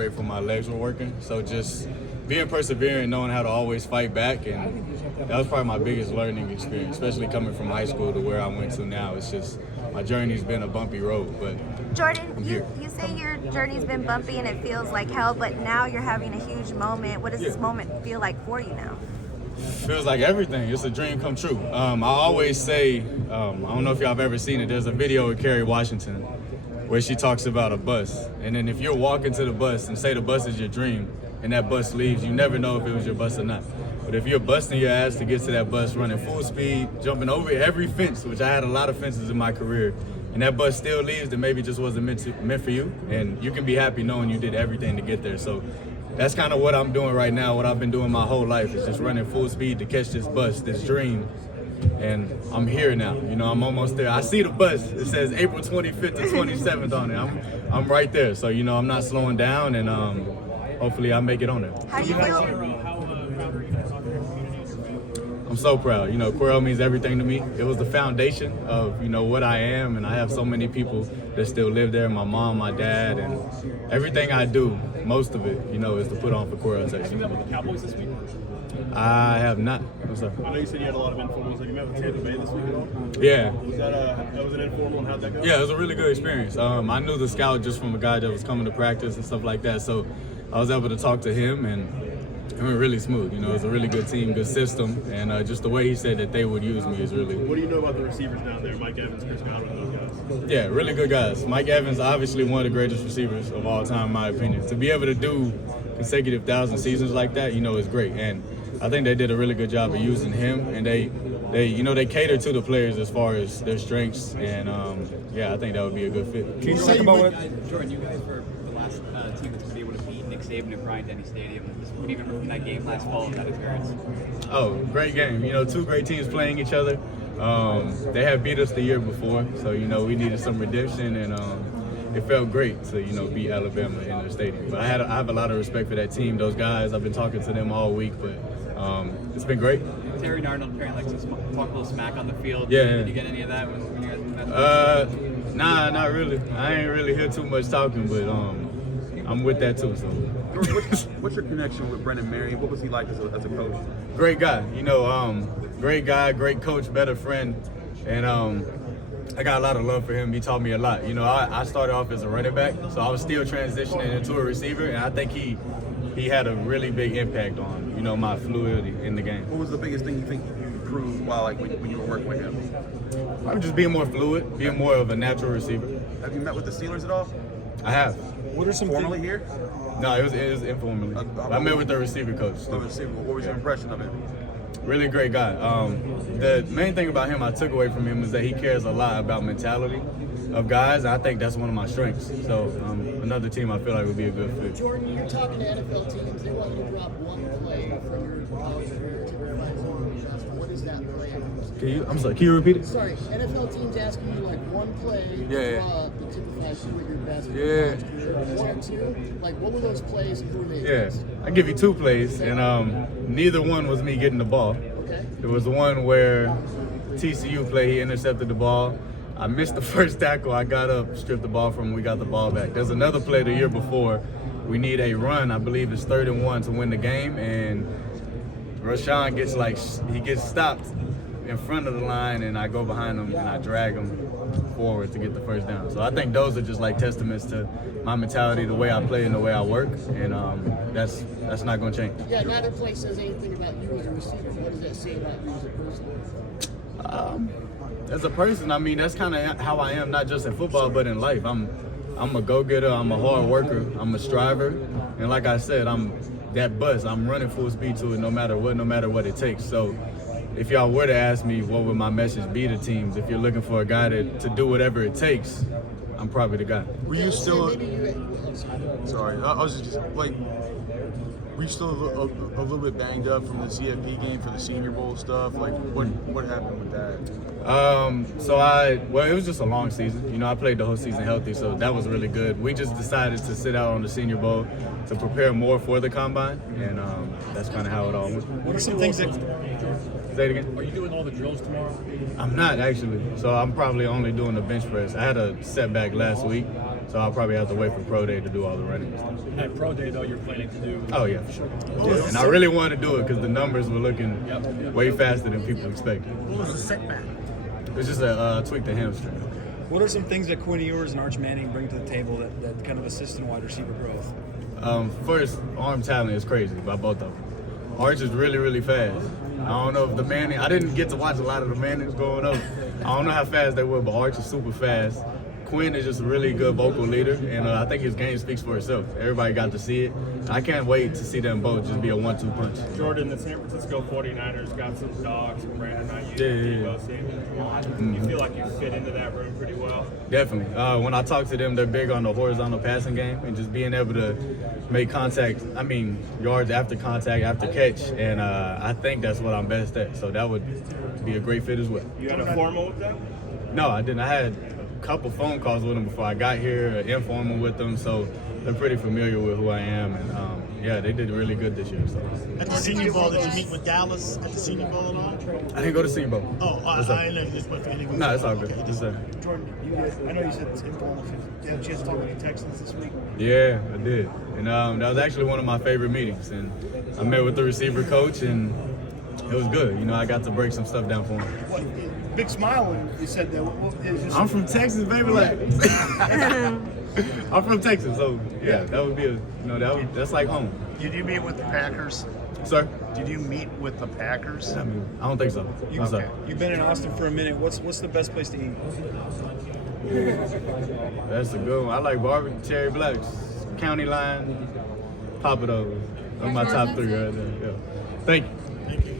grateful my legs were working. So just being persevering, knowing how to always fight back, and that was probably my biggest learning experience, especially coming from high school to where I went to now. It's just my journey's been a bumpy road, but Jordan, you say your journey's been bumpy and it feels like hell, but now you're having a huge moment. What does this moment feel like for you now? Feels like everything. It's a dream come true. I always say, I don't know if y'all have ever seen it, there's a video with Kerry Washington where she talks about a bus. And then if you're walking to the bus and say the bus is your dream and that bus leaves, you never know if it was your bus or not. But if you're busting your ass to get to that bus, running full speed, jumping over every fence, which I had a lot of fences in my career, and that bus still leaves, then maybe it just wasn't meant for you. And you can be happy knowing you did everything to get there. So that's kind of what I'm doing right now, what I've been doing my whole life, is just running full speed to catch this bus, this dream. And I'm here now. You know, I'm almost there. I see the bus. It says April 25th to 27th on it. I'm right there. So, you know, I'm not slowing down, and hopefully I'll make it on there. How do you feel? I'm so proud. You know, Quirrell means everything to me. It was the foundation of, you know, what I am, and I have so many people that still live there, my mom, my dad, and everything I do, most of it, you know, is to put on for Quirrell, Texas. Have you met with the Cowboys this week? I have not. What's up? I know you said you had a lot of informals. Have you met with Tampa Bay this week at all? Yeah. Was that was an informal, and how'd that go? Yeah, it was a really good experience. I knew the scout just from a guy that was coming to practice and stuff like that, so I was able to talk to him, and it went really smooth. You know, it was a really good team, good system, and just the way he said that they would use me is really. What do you know about the receivers down there, Mike Evans, Chris Godwin, those guys? Yeah, really good guys. Mike Evans, obviously one of the greatest receivers of all time, in my opinion. To be able to do consecutive 1,000 seasons like that, you know, is great. And I think they did a really good job of using him, and they you know, they cater to the players as far as their strengths, and yeah, I think that would be a good fit. Can you talk about what Jordan, you guys were the last team that's going to be able to beat Nick Saban at Bryant-Denny Stadium. Even in that game last fall, that experience. Oh, great game. You know, two great teams playing each other. They had beat us the year before, so, you know, we needed some redemption, and it felt great to, you know, beat Alabama in their stadium. But I have a lot of respect for that team, those guys. I've been talking to them all week, but it's been great. Terry Darnold apparently likes to talk a little smack on the field. Yeah. Did you get any of that when you guys met? Nah, not really. I ain't really hear too much talking, but I'm with that too. So. What's your connection with Brendan Marion? What was he like as a coach? Great guy. You know, great guy, great coach, better friend, and I got a lot of love for him. He taught me a lot. You know, I started off as a running back, so I was still transitioning into a receiver, and I think he had a really big impact on, you know, my fluidity in the game. What was the biggest thing you think you improved while when you were working with him? I'm just being more fluid, being more of a natural receiver. Have you met with the Steelers at all? I have. What are some formally here? No, it was informally. I met with the receiver coach. What was your impression of him? Really great guy. The main thing about him I took away from him is that he cares a lot about mentality of guys. I think that's one of my strengths. So another team I feel like would be a good fit. Jordan, you're talking to NFL teams. They want you to drop one play from your college career to refine zone. What is that play? Can you repeat it? Sorry, NFL teams asking you like one play to draw up that typifies you with your best college career. One or two? Like, what were those plays and who were they against? I give you two plays, and neither one was me getting the ball. Okay. There was one where TCU play, he intercepted the ball. I missed the first tackle. I got up, stripped the ball from him. We got the ball back. There's another play the year before. We need a run. I believe it's 3rd and 1 to win the game, and Rashawn gets stopped in front of the line, and I go behind him and I drag him forward to get the first down. So I think those are just like testaments to my mentality, the way I play and the way I work, and that's not going to change. Yeah, neither play says anything about you as a receiver. What does that say about you as a person? As a person, I mean, that's kind of how I am, not just in football, but in life. I'm a go-getter, I'm a hard worker, I'm a striver, and like I said, I'm that bus. I'm running full speed to it no matter what it takes. So if y'all were to ask me what would my message be to teams, if you're looking for a guy to do whatever it takes, I'm probably the guy. Were you still? Sorry, I was just like, were you still a little bit banged up from the CFP game for the Senior Bowl stuff? Like, what happened with that? It was just a long season. You know, I played the whole season healthy, so that was really good. We just decided to sit out on the Senior Bowl to prepare more for the combine, and that's kind of how it all went. What are some things that? Say it again. Are you doing all the drills tomorrow? I'm not actually, so I'm probably only doing the bench press. I had a setback last week, So I'll probably have to wait for pro day to do all the running. At pro day, though, you're planning to do. Oh yeah, for sure. Yeah, and I really wanted to do it because the numbers were looking way faster than people expected. What was the setback? It's just a tweak the hamstring. What are some things that Quinn Ewers and Arch Manning bring to the table that kind of assist in wide receiver growth? First, arm talent is crazy by both of them. Arch is really, really fast. I don't know if the Manning, I didn't get to watch a lot of the Mannings growing up. I don't know how fast they were, but Arch is super fast. Quinn is just a really good vocal leader, and I think his game speaks for itself. Everybody got to see it. I can't wait to see them both just be a 1-2 punch. Jordan, the San Francisco 49ers got some dogs from Brandon Ayuk. You feel like you fit into that room pretty well? Definitely. When I talk to them, they're big on the horizontal passing game and just being able to make contact, yards after contact, after catch, and I think that's what I'm best at. So that would be a great fit as well. You had a formal with them? No, I didn't. I had a couple phone calls with them before I got here, informal with them, so they're pretty familiar with who I am, and yeah, they did really good this year. So. At the Senior Bowl, did you meet with Dallas at the Senior Bowl at all? I didn't go to Senior Bowl. Oh, I know you just went for any. No, it's all good. Okay. Just, Jordan, you guys, I know you said it's informal. You had a chance to talk with the Texans this week. yeah, I did, and that was actually one of my favorite meetings, and I met with the receiver coach, and it was good. I got to break some stuff down for him. What, big smile when you said that. I'm from Texas, baby. Like, I'm from Texas, so yeah, that would be that's like home. Did you meet with the Packers? Sir? Did you meet with the Packers? I don't think so. You've been in Austin for a minute. What's the best place to eat? That's a good one. I like barbecue, Cherry Blacks, County Line, Papa Do's. Those are my top 3 right there. Yeah. Thank you. Thank you.